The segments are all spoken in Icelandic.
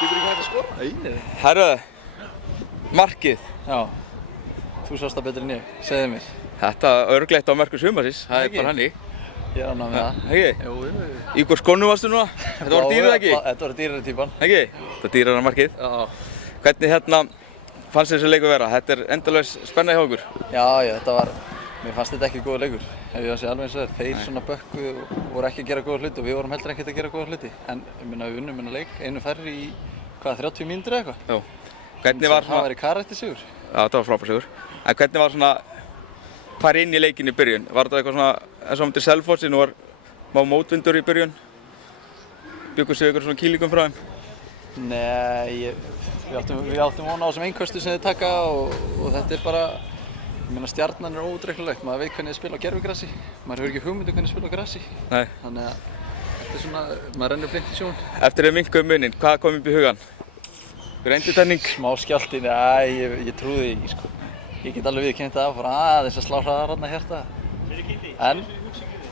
Getur ekki hægt að skora? Nei. Herru, markið. Já. Þú sást það betur en ég, segðu mér. Þetta örgleitt á mörkum sumarsins, það er bara hannig. Ég er ánægð með það. Ekki? Jú. Í hvort skónum varstu núna? Þetta var dýrið ekki? Þetta var dýrari típan. Ekki? Þetta dýrara markið. Já. Hvernig fannst þessi leikur vera? Þetta er endalaus spenna hjá okkur. Já, þetta var, mér fannst þetta ekki góður leikur. Ef ég var að segja alveg eins og þér, þeir svona bökkuðu og voru ekki að gera góða hluti og við vorum heldur ekkert að gera góða hluti. En ég minna við unnum leik, einu færri í, 30 mínútur eða eitthvað? Já. Hvernig var Það var í karaktersigur. Já, þetta var frábær sigur. En hvernig var svona, fara inn í leikinn í byrjun? Var þetta eitthvað svona, eins og á móti Selfossi, nú var má mótvindur í byrjun? Bjuggust þið ykkur svona kýlingum frá þeim? Nei, við áttum vona á þessum einköstu sem þið taka og þetta er bara, ég meina Stjarnan er óútreiknanlegt, maður veit hvernig þið spila á gervigrassi, maður hefur ekki hugmyndu hvernig þið spila á grassi. Nei. Þannig að þetta er svona, maður rennur blint í sjón. Eftir að minnka munin, hvað kom upp í hugan? Hver endurtekning? Smá skjálfti, nei, ég trúði því ekki sko. Ég get alveg viðurkennt það, fór aðeins að slá hraðar þarna hjarta. En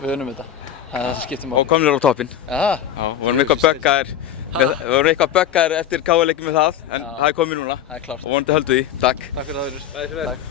við unnum þetta, það er það sem skiptir máli. Og komnir á toppinn. Já, vorum eitthvað böggaðir eftir KR-leikinn með það, en það er komið núna. Það er klárt. Og vonandi höldum því. Takk. Takk fyrir það, Vinur. Takk.